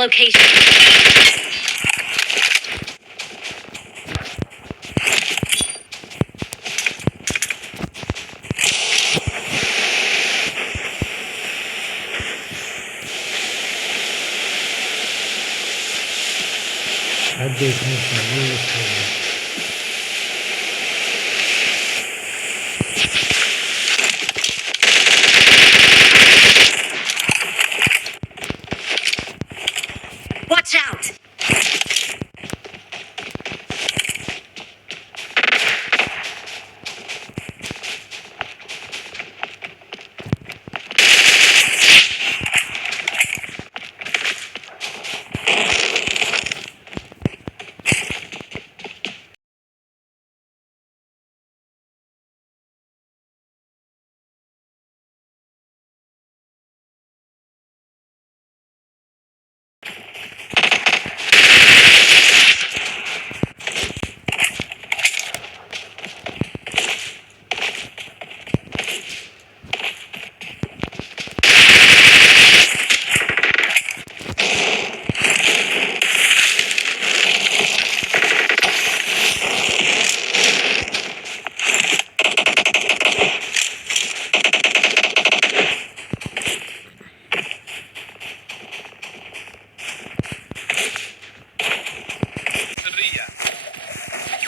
location. عديت نص. Watch out!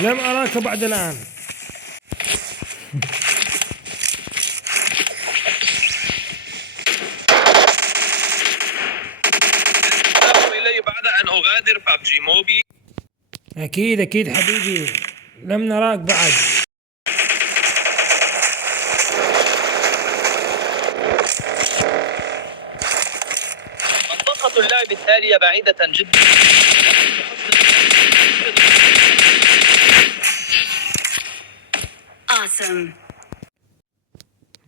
لم أراك بعد الآن. إلي بعد أن أغادر ببجي موبي. أكيد حبيبي، لم نراك بعد. منطقة اللعب التالية بعيدة جدا. Awesome.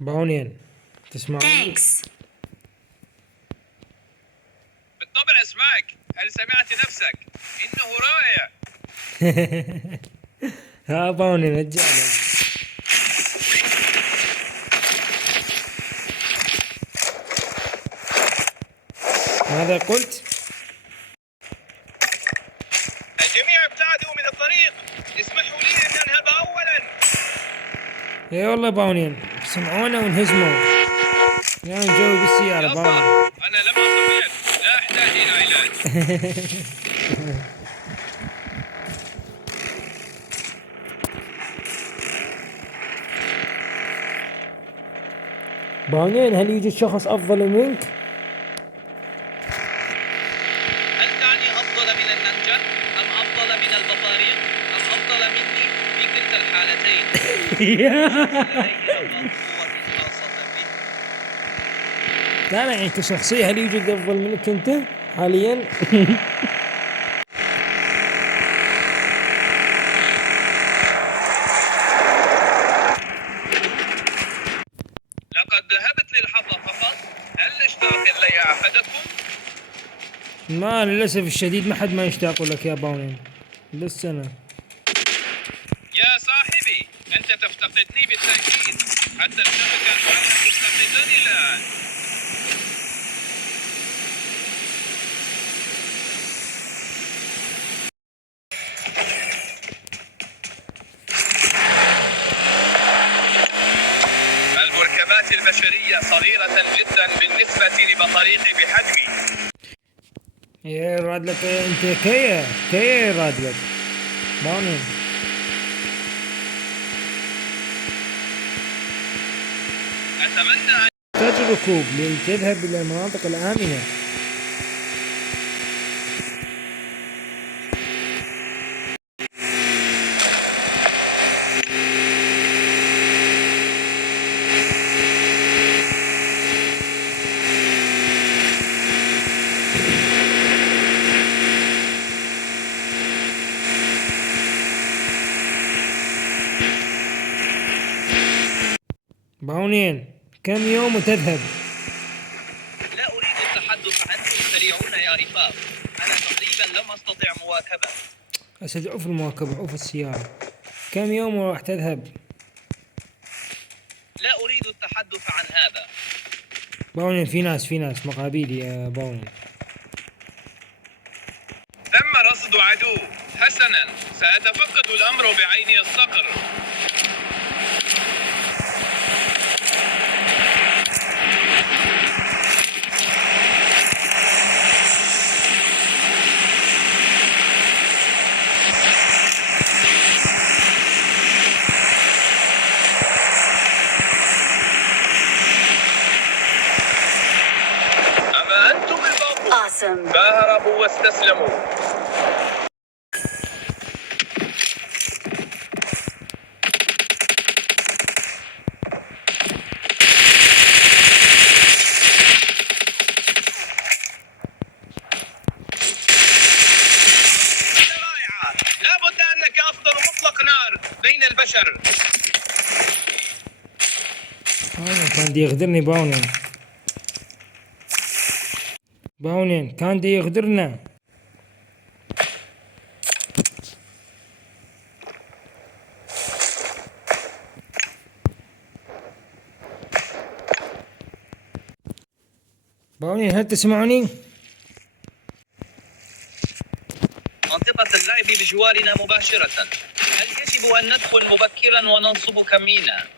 باونين تسمعوني؟ Thanks. بالطبع اسمعك. هل سمعت نفسك؟ إنه رائع. ها باونين رجالك. ماذا قلت؟ الجميع ابتعدوا من الطريق. اسمحوا لي أن أذهب أولا. اي والله باونين سمعونا وانهزموا. يا نجوي بالسيارة يا باونين. صاح، أنا لم أصبح. لا أحتاج إلى علاج. باونين هل يوجد شخص أفضل منك؟ هل تعني أفضل من النينجا؟ أم أفضل من البطاريق؟ أم أفضل مني في كلتا الحالتين؟ لا يعني كشخصية هل يوجد أفضل منك أنت حاليا؟ لقد ذهبت للحظة فقط. هل اشتاق إلي أحدكم؟ ما للأسف الشديد ما حد ما يشتاق لك يا باونين، بس أنا. يا صاحبي، أنت تفتقدني بالتأكيد. حتى ابنتك الآن تفتقدني الآن. المركبات البشرية صغيرة جدا بالنسبة لبطاريقي بحجمي. يا راد لك أنت كيا راد لك باونين. أتمنى أن تحتاج الركوب لتذهب إلى المناطق الآمنة. باونين كم يوم وتذهب؟ لا أريد التحدث عنكم سريعون يا رفاق. أنا تقريبا لم أستطع مواكبة. أسد عوف المواكبة، عوف السيارة. كم يوم وراح تذهب؟ لا أريد التحدث عن هذا. باونين في ناس مقابيل يا باونين. أرض عدو. حسنا، سأتفقد الأمر بعين الصقر. أما أنتم الباقون Awesome. فهربوا واستسلموا. رائعة. لا بد أنك أفضل مطلق نار بين البشر. كان دي يغدرني باونين. باونين كان دي يغدرنا. باونين هل تسمعني؟ منطقة اللعب بجوارنا مباشرة. هل يجب أن ندخل مبكرا وننصب كمينا؟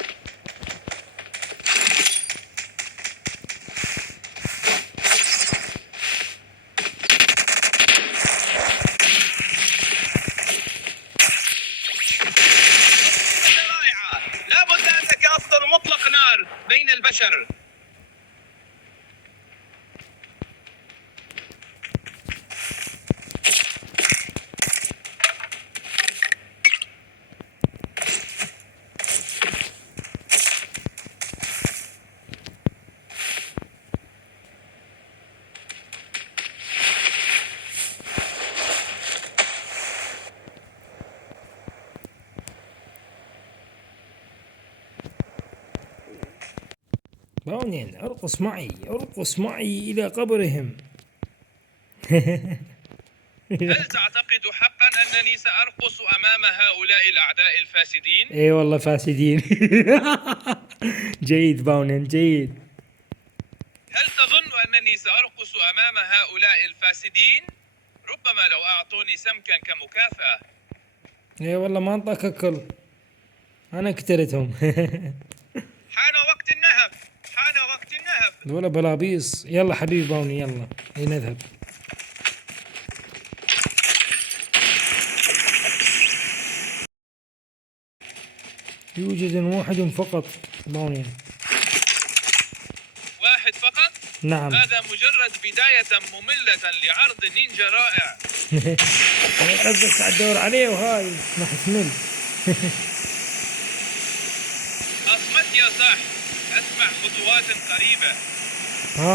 رائعة. لا بد أنك أفضل مطلق نار بين البشر. باونين ارقص معي، ارقص معي إلى قبرهم. هل تعتقد حقا أنني سأرقص أمام هؤلاء الأعداء الفاسدين؟ اي والله فاسدين. جيد باونين جيد. هل تظن أنني سأرقص أمام هؤلاء الفاسدين؟ ربما لو أعطوني سمكا كمكافأة. اي والله ما انطاك اكل، انا اكترتهم. حان وقت النهب، حان وقت النهب. ولا بلابيص. يلا حبيبي باوني يلا نذهب. يوجد واحد فقط باوني. واحد فقط؟ نعم. هذا مجرد بداية مملة لعرض نينجا رائع. انا قصدك على الدور عليه وهاي راح تمل. أصمت يا صاح، أسمع خطوات قريبة.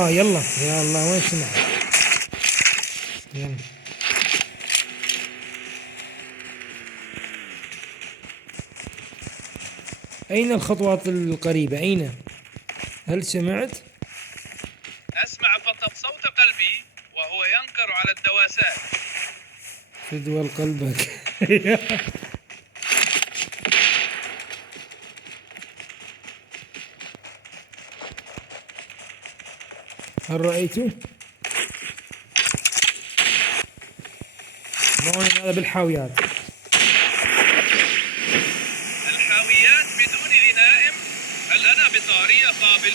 يلا يا الله وين سمع. يلا أين الخطوات القريبة؟ أين؟ هل سمعت؟ أسمع فقط صوت قلبي وهو ينقر على الدواسات. فدوى قلبك. هل رأيته؟ هذا بالحاويات. الحاويات بدون غنائم؟ هل أنا بطارية قابل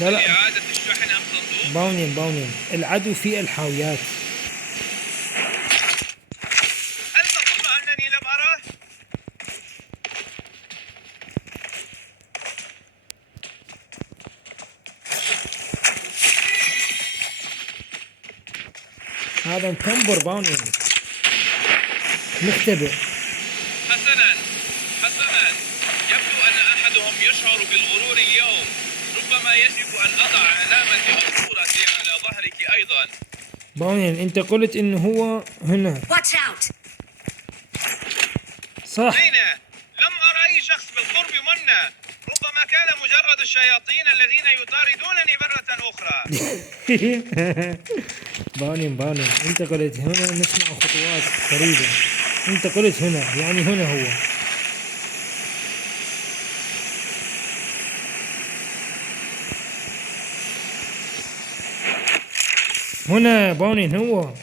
لا لا لإعادة الشحن أم صندوق؟ باونين العدو في الحاويات. هل تظن أنني لم أراه؟ هذا تنبر باونين مختبئ. حسنا، يبدو أن أحدهم يشعر بالغرور اليوم. ربما يجب أن أضع علامة الصورة على ظهرك أيضا. باونين أنت قلت إنه هو هنا Watch out! صح. أين؟ لم أرى أي شخص بالقرب منا. ربما كان مجرد الشياطين الذين يطاردونني مرة أخرى. باونين أنت قلت هنا نسمع خطوات قريبة. أنت قلت هنا يعني هنا هو. هنا باونين هو.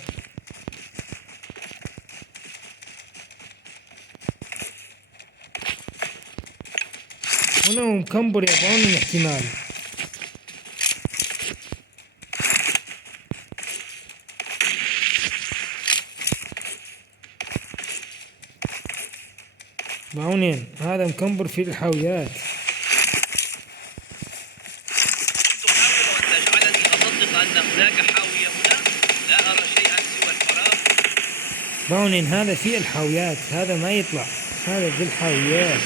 هنا ومكمبر يا باونين احتمال. باونين هذا مكمبر في الحاويات. كنت أحاول أن تجعلني أصدق أن هناك حاوية هنا. لا أرى شيئا سوى الفراغ. باونين هذا في الحاويات، هذا ما يطلع، هذا في الحاويات.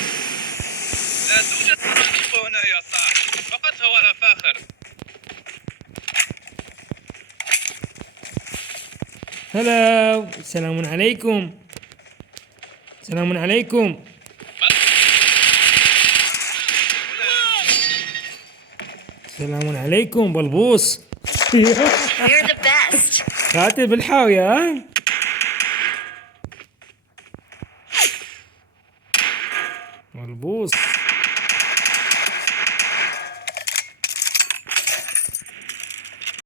لا توجد صناديق هنا يا صاح، فقط هواء فاخر. هلا، سلام عليكم. سلام عليكم. سلام عليكم بلبوس. You're the best. قاتل بالحاوية ها؟ بلبوس.